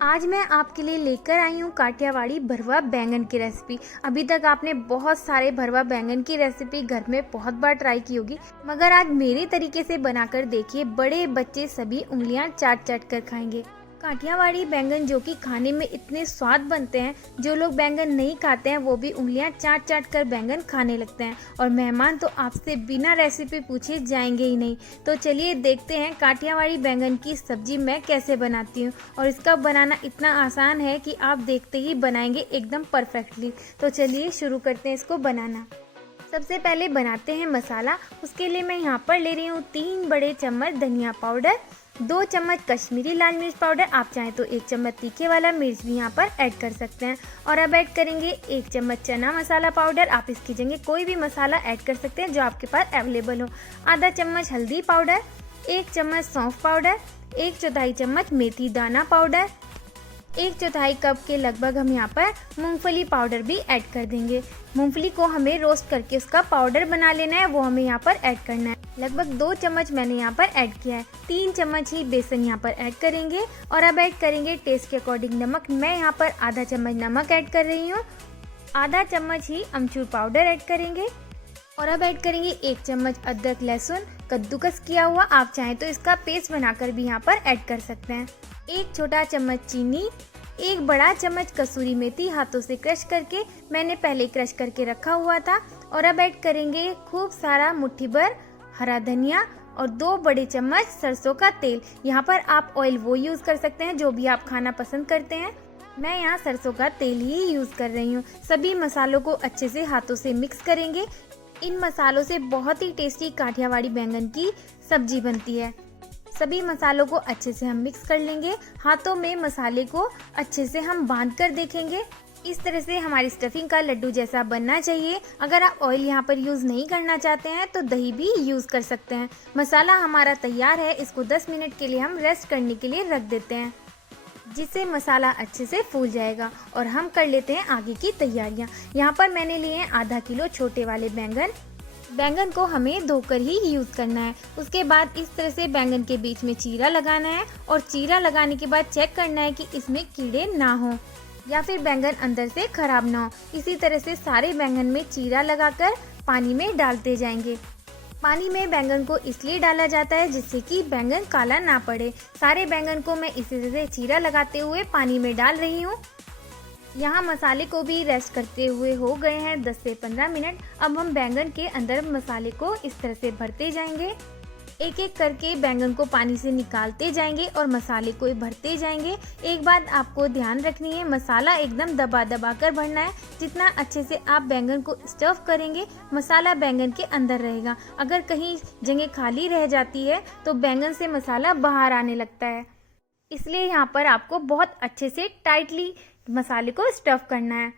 आज मैं आपके लिए लेकर आई हूँ काठियावाड़ी भरवा बैंगन की रेसिपी। अभी तक आपने बहुत सारे भरवा बैंगन की रेसिपी घर में बहुत बार ट्राई की होगी, मगर आज मेरे तरीके से बनाकर देखिए, बड़े बच्चे सभी उंगलियां चाट चाट कर खाएंगे। काठियावाड़ी बैंगन जो कि खाने में इतने स्वाद बनते हैं, जो लोग बैंगन नहीं खाते हैं वो भी उंगलियां चाट चाट कर बैंगन खाने लगते हैं। और मेहमान तो आपसे बिना रेसिपी पूछे जाएंगे ही नहीं। तो चलिए देखते हैं काठियावाड़ी बैंगन की सब्जी मैं कैसे बनाती हूँ, और इसका बनाना इतना आसान है कि आप देखते ही बनाएंगे एकदम परफेक्टली। तो चलिए शुरू करते हैं इसको बनाना। सबसे पहले बनाते हैं मसाला। उसके लिए मैं यहाँ पर ले रही हूँ 3 बड़े चम्मच धनिया पाउडर, 2 चम्मच कश्मीरी लाल मिर्च पाउडर, आप चाहें तो 1 चम्मच तीखे वाला मिर्च भी यहाँ पर ऐड कर सकते हैं। और अब ऐड करेंगे 1 चम्मच चना मसाला पाउडर, आप इसकी जगह कोई भी मसाला ऐड कर सकते हैं जो आपके पास अवेलेबल हो। आधा चम्मच हल्दी पाउडर, 1 चम्मच सौंफ पाउडर, 1/4 चम्मच मेथी दाना पाउडर, 1/4 कप के लगभग हम यहाँ पर मूंगफली पाउडर भी ऐड कर देंगे। मूंगफली को हमें रोस्ट करके उसका पाउडर बना लेना है, वो हमें यहाँ पर ऐड करना है। लगभग 2 चम्मच मैंने यहाँ पर ऐड किया है। 3 चम्मच ही बेसन यहाँ पर ऐड करेंगे। और अब ऐड करेंगे टेस्ट के अकॉर्डिंग नमक। मैं यहाँ पर आधा चम्मच नमक ऐड कर रही हूँ। आधा चम्मच ही अमचूर पाउडर ऐड करेंगे। और अब ऐड करेंगे 1 चम्मच अदरक लहसुन कद्दूकस किया हुआ, आप चाहें तो इसका पेस्ट बनाकर भी यहाँ पर ऐड कर सकते हैं। 1 छोटा चम्मच चीनी, 1 बड़ा चम्मच कसूरी मेथी हाथों से क्रश करके मैंने पहले क्रश करके रखा हुआ था। और अब ऐड करेंगे खूब सारा मुट्ठी भर हरा धनिया और 2 बड़े चम्मच सरसों का तेल। यहाँ पर आप ऑयल वो यूज कर सकते हैं जो भी आप खाना पसंद करते हैं। मैं यहाँ सरसों का तेल ही यूज कर रही हूँ। सभी मसालों को अच्छे से हाथों से मिक्स करेंगे। इन मसालों से बहुत ही टेस्टी काठियावाड़ी बैंगन की सब्जी बनती है। सभी मसालों को अच्छे से हम मिक्स कर लेंगे। हाथों में मसाले को अच्छे से हम बांध कर देखेंगे। इस तरह से हमारी स्टफिंग का लड्डू जैसा बनना चाहिए। अगर आप ऑयल यहाँ पर यूज़ नहीं करना चाहते हैं तो दही भी यूज़ कर सकते हैं। मसाला हमारा तैयार है, इसको 10 मिनट के लिए हम रेस्ट करने के लिए रख देते हैं, जिससे मसाला अच्छे से फूल जाएगा। और हम कर लेते हैं आगे की तैयारियाँ। यहाँ पर मैंने लिए हैं आधा किलो छोटे वाले बैंगन को हमें धोकर ही यूज़ करना है। उसके बाद इस तरह से बैंगन के बीच में चीरा लगाना है, और चीरा लगाने के बाद चेक करना है कि इसमें कीड़े ना हो या फिर बैंगन अंदर से खराब ना हो। इसी तरह से सारे बैंगन में चीरा लगाकर पानी में डालते जाएंगे। पानी में बैंगन को इसलिए डाला जाता है जिससे कि बैंगन काला ना पड़े। सारे बैंगन को मैं इसी तरह से चीरा लगाते हुए पानी में डाल रही हूँ। यहाँ मसाले को भी रेस्ट करते हुए हो गए हैं 10 से 15 मिनट। अब हम बैंगन के अंदर मसाले को इस तरह से भरते जाएंगे। एक एक करके बैंगन को पानी से निकालते जाएंगे और मसाले को भरते जाएंगे। एक बात आपको ध्यान रखनी है, मसाला एकदम दबा दबा कर भरना है। जितना अच्छे से आप बैंगन को स्टफ करेंगे, मसाला बैंगन के अंदर रहेगा। अगर कहीं जगह खाली रह जाती है तो बैंगन से मसाला बाहर आने लगता है। इसलिए यहाँ पर आपको बहुत अच्छे से टाइटली मसाले को स्टफ करना है।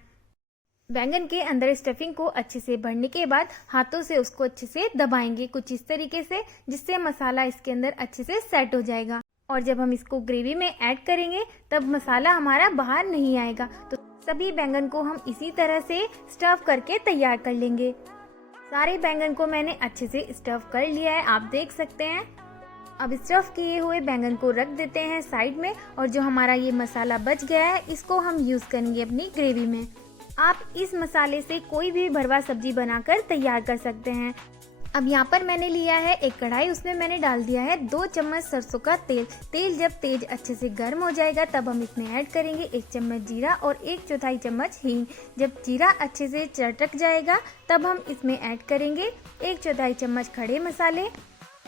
बैंगन के अंदर स्टफिंग को अच्छे से भरने के बाद हाथों से उसको अच्छे से दबाएंगे कुछ इस तरीके से, जिससे मसाला इसके अंदर अच्छे से सेट हो जाएगा। और जब हम इसको ग्रेवी में ऐड करेंगे तब मसाला हमारा बाहर नहीं आएगा। तो सभी बैंगन को हम इसी तरह से स्टफ करके तैयार कर लेंगे। सारे बैंगन को मैंने अच्छे से स्टफ कर लिया है, आप देख सकते हैं। अब स्टफ किए हुए बैंगन को रख देते हैं साइड में, और जो हमारा ये मसाला बच गया है इसको हम यूज करेंगे अपनी ग्रेवी में। आप इस मसाले से कोई भी भरवा सब्जी बनाकर तैयार कर सकते हैं। अब यहाँ पर मैंने लिया है एक कढ़ाई, उसमें मैंने डाल दिया है 2 चम्मच सरसों का तेल। तेल जब तेज अच्छे से गर्म हो जाएगा तब हम इसमें ऐड करेंगे 1 चम्मच जीरा और 1/4 चम्मच हींग। जब जीरा अच्छे से चटक जाएगा तब हम इसमें ऐड करेंगे 1/4 चम्मच खड़े मसाले।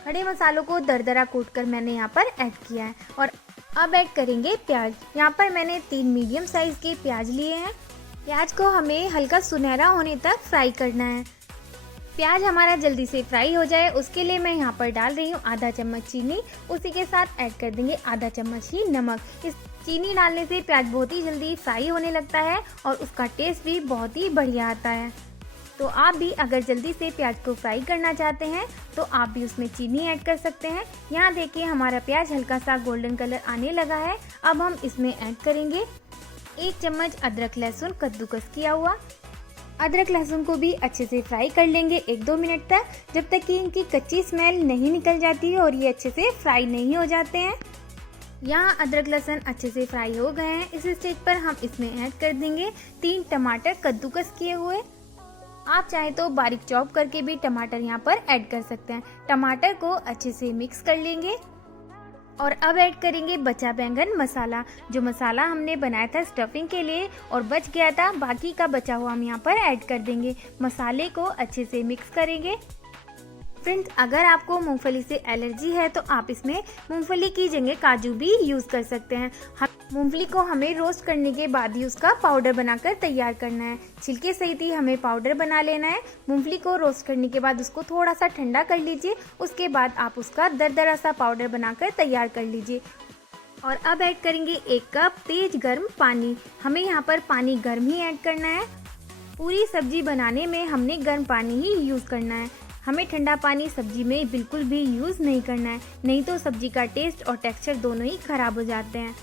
खड़े मसालों को दरदरा कूट कर मैंने यहाँ पर ऐड किया है। और अब ऐड करेंगे प्याज। यहाँ पर मैंने 3 मीडियम साइज के प्याज लिए हैं। प्याज को हमें हल्का सुनहरा होने तक फ्राई करना है। प्याज हमारा जल्दी से फ्राई हो जाए उसके लिए मैं यहाँ पर डाल रही हूँ आधा चम्मच चीनी। उसी के साथ ऐड कर देंगे आधा चम्मच ही नमक। इस चीनी डालने से प्याज बहुत ही जल्दी फ्राई होने लगता है और उसका टेस्ट भी बहुत ही बढ़िया आता है। तो आप भी अगर जल्दी से प्याज को फ्राई करना चाहते हैं तो आप भी उसमें चीनी ऐड कर सकते हैं। यहाँ देखिए हमारा प्याज हल्का सा गोल्डन कलर आने लगा है। अब हम इसमें ऐड करेंगे 1 चम्मच अदरक लहसुन कद्दूकस किया हुआ। अदरक लहसुन को भी अच्छे से फ्राई कर लेंगे 1-2 मिनट तक, जब तक कि इनकी कच्ची स्मेल नहीं निकल जाती है और ये अच्छे से फ्राई नहीं हो जाते हैं। यहाँ अदरक लहसुन अच्छे से फ्राई हो गए हैं। इस स्टेज पर हम इसमें ऐड कर देंगे 3 टमाटर कद्दूकस किए हुए। आप चाहे तो बारीक चॉप करके भी टमाटर यहाँ पर ऐड कर सकते हैं। टमाटर को अच्छे से मिक्स कर लेंगे और अब ऐड करेंगे बचा बैंगन मसाला। जो मसाला हमने बनाया था स्टफिंग के लिए और बच गया था, बाकी का बचा हुआ हम यहाँ पर ऐड कर देंगे। मसाले को अच्छे से मिक्स करेंगे। फ्रेंड्स, अगर आपको मूंगफली से एलर्जी है तो आप इसमें मूंगफली की जगह काजू भी यूज़ कर सकते हैं। मूंगफली को हमें रोस्ट करने के बाद ही उसका पाउडर बनाकर तैयार करना है। छिलके सहित ही हमें पाउडर बना लेना है। मूंगफली को रोस्ट करने के बाद उसको थोड़ा सा ठंडा कर लीजिए। उसके बाद आप उसका दरदरा सा पाउडर बनाकर तैयार कर लीजिए। और अब ऐड करेंगे 1 कप तेज गर्म पानी। हमें यहाँ पर पानी गर्म ही ऐड करना है। पूरी सब्जी बनाने में हमने गर्म पानी ही यूज़ करना है। हमें ठंडा पानी सब्जी में बिल्कुल भी यूज़ नहीं करना है, नहीं तो सब्जी का टेस्ट और टेक्सचर दोनों ही खराब हो जाते हैं।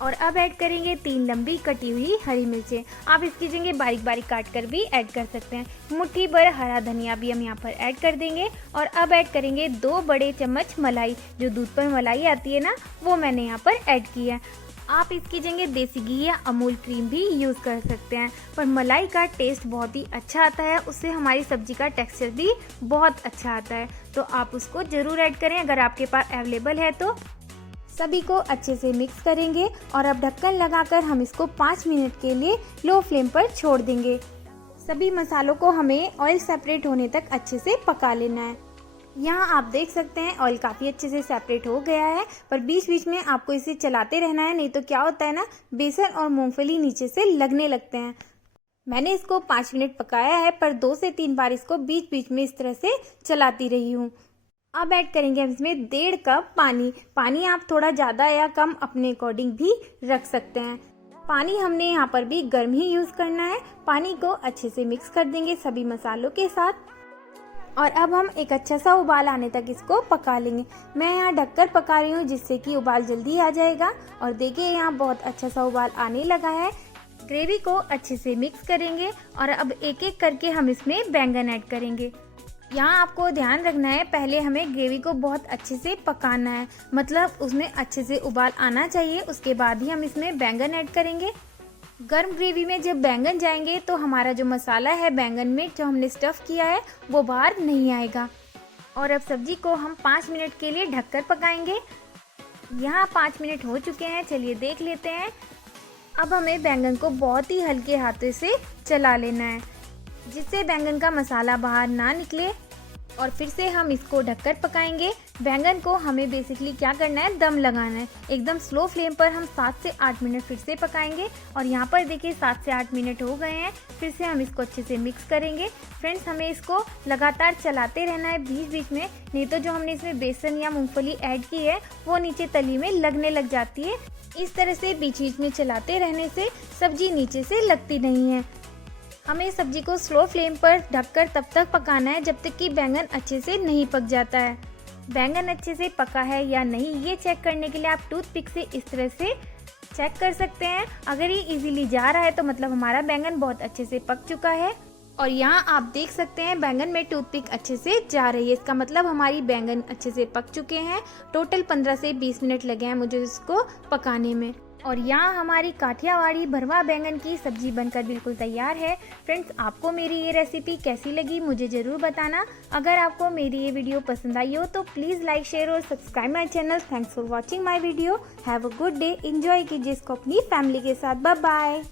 और अब ऐड करेंगे 3 लंबी कटी हुई हरी मिर्चें। आप इसकी जगह बारीक बारीक काट कर भी ऐड कर सकते हैं। मुट्ठी भर हरा धनिया भी हम यहाँ पर ऐड कर देंगे। और अब ऐड करेंगे 2 बड़े चम्मच मलाई। जो दूध पर मलाई आती है ना, वो मैंने यहाँ पर ऐड की है। आप इसकी जगह देसी घी या अमूल क्रीम भी यूज़ कर सकते हैं, पर मलाई का टेस्ट बहुत ही अच्छा आता है। उससे हमारी सब्जी का टेक्सचर भी बहुत अच्छा आता है, तो आप उसको ज़रूर ऐड करें अगर आपके पास अवेलेबल है तो। सभी को अच्छे से मिक्स करेंगे और अब ढक्कन लगाकर हम इसको 5 मिनट के लिए लो फ्लेम पर छोड़ देंगे। सभी मसालों को हमें ऑयल सेपरेट होने तक अच्छे से पका लेना है। यहाँ आप देख सकते हैं ऑयल काफ़ी अच्छे से सेपरेट हो गया है, पर बीच बीच में आपको इसे चलाते रहना है, नहीं तो क्या होता है ना, बेसन और मूंगफली नीचे से लगने लगते हैं। मैंने इसको 5 मिनट पकाया है, पर 2 से 3 बार इसको बीच बीच में इस तरह से चलाती रही हूँ। अब ऐड करेंगे हम इसमें 1.5 कप पानी। पानी आप थोड़ा ज़्यादा या कम अपने अकॉर्डिंग भी रख सकते हैं। पानी हमने यहाँ पर भी गर्म ही यूज़ करना है। पानी को अच्छे से मिक्स कर देंगे सभी मसालों के साथ और अब हम एक अच्छा सा उबाल आने तक इसको पका लेंगे। मैं यहाँ ढककर पका रही हूँ जिससे कि उबाल जल्दी आ जाएगा। और देखिए यहाँ बहुत अच्छा सा उबाल आने लगा है। ग्रेवी को अच्छे से मिक्स करेंगे और अब एक एक करके हम इसमें बैंगन ऐड करेंगे। यहाँ आपको ध्यान रखना है, पहले हमें ग्रेवी को बहुत अच्छे से पकाना है, मतलब उसमें अच्छे से उबाल आना चाहिए। उसके बाद ही हम इसमें बैंगन ऐड करेंगे। गर्म ग्रेवी में जब बैंगन जाएंगे तो हमारा जो मसाला है बैंगन में जो हमने स्टफ़ किया है वो बाहर नहीं आएगा। और अब सब्जी को हम 5 मिनट के लिए ढककर पकाएंगे। यहाँ 5 मिनट हो चुके हैं, चलिए देख लेते हैं। अब हमें बैंगन को बहुत ही हल्के हाथों से चला लेना है, जिससे बैंगन का मसाला बाहर ना निकले। और फिर से हम इसको ढककर पकाएंगे। बैंगन को हमें बेसिकली क्या करना है, दम लगाना है। एकदम स्लो फ्लेम पर हम 7 से 8 मिनट फिर से पकाएंगे। और यहाँ पर देखिए 7 से 8 मिनट हो गए हैं। फिर से हम इसको अच्छे से मिक्स करेंगे। फ्रेंड्स, हमें इसको लगातार चलाते रहना है बीच बीच में, नहीं तो जो हमने इसमें बेसन या मूंगफली ऐड की है वो नीचे तली में लगने लग जाती है। इस तरह से बीच बीच में चलाते रहने से सब्जी नीचे से लगती नहीं है। हमें सब्जी को स्लो फ्लेम पर ढककर तब तक पकाना है जब तक कि बैंगन अच्छे से नहीं पक जाता है। बैंगन अच्छे से पका है या नहीं ये चेक करने के लिए आप टूथपिक से इस तरह से चेक कर सकते हैं। अगर ये इजीली जा रहा है तो मतलब हमारा बैंगन बहुत अच्छे से पक चुका है। और यहाँ आप देख सकते हैं बैंगन में टूथपिक अच्छे से जा रही है, इसका मतलब हमारी बैंगन अच्छे से पक चुके हैं। टोटल 15 से 20 मिनट लगे हैं मुझे इसको पकाने में। और यहाँ हमारी काठियावाड़ी भरवा बैंगन की सब्जी बनकर बिल्कुल तैयार है। फ्रेंड्स, आपको मेरी ये रेसिपी कैसी लगी मुझे ज़रूर बताना। अगर आपको मेरी ये वीडियो पसंद आई हो तो प्लीज़ लाइक, शेयर और subscribe my channel. Thanks for watching my video. Have a good day. Enjoy कीजिए इसको अपनी फैमिली के साथ। Bye bye.